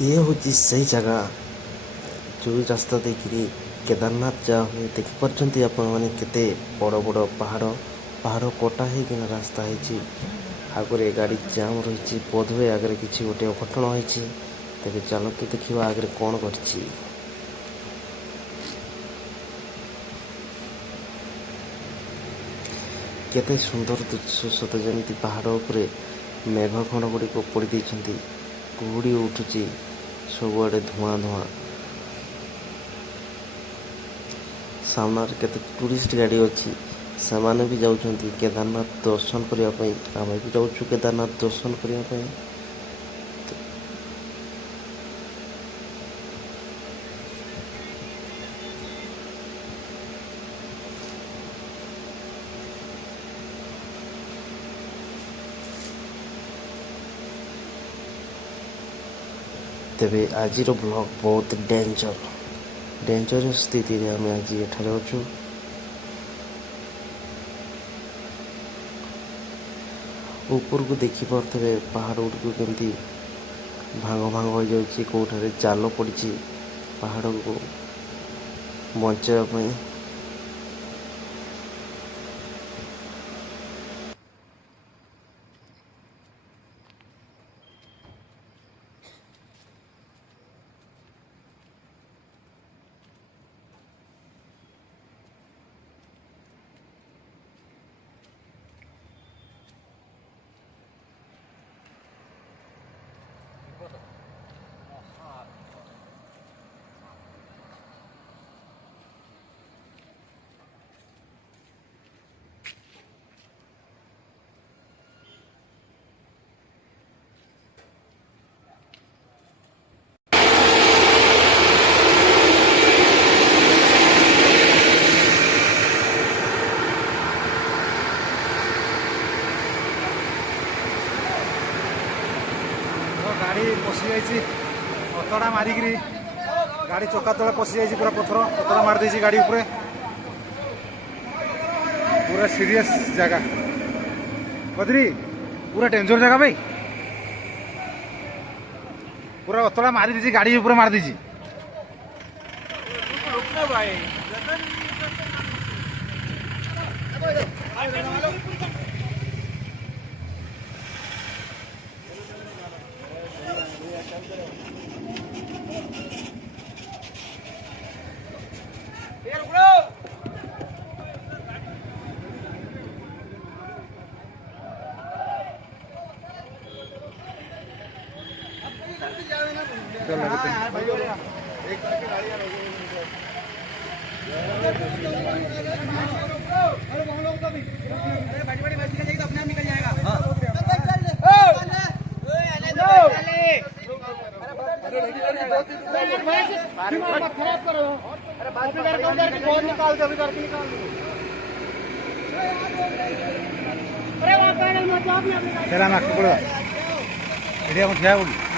ये हूँ से जगह जो रास्ता देखिए केदारनाथ जा हुए देखिपार आपण मैंने केते बड़ बड़ पहाड़ पहाड़ कटा होना रास्ता है आगे गाड़ी जाम रही बोध हुए आगे किसी गोटे अघटन होती तेज चलते देखा आगे कौन कर केते सुंदर दृश्य सत जमी पहाड़ उपरे मेघ खंड गुड़िक पड़ी कुहुड़ी उठुची सबुआड़े धुआं धुआं सामने केते टूरिस्ट गाड़ी अच्छी से माने भी जाउछंती केदारनाथ दर्शन करने आम भी जाऊँ केदारनाथ दर्शन करने तेबे आज ब्लॉग बहुत डेंजर स्थिति रे आम आज एठारे अच्छु ऊपर को देखी पारे पहाड़ गुड़ केमती भांग भांग हो जाए कौटारे जाल पड़ी पहाड़ को बचाई गाड़ी पशि जाइए अतड़ा मारिक गाड़ी चक्का तले पशि जाइए पूरा पथर अतड़ा मार देसी गाड़ी उपरे पूरा सीरियस जगह बद्री पूरा डेंजर जगह भाई पूरा अतड़ा मारी दीजिए गाड़ी ऊपर मार दीजिए तेरा नाक पड़ा एरिया में ठिया बोली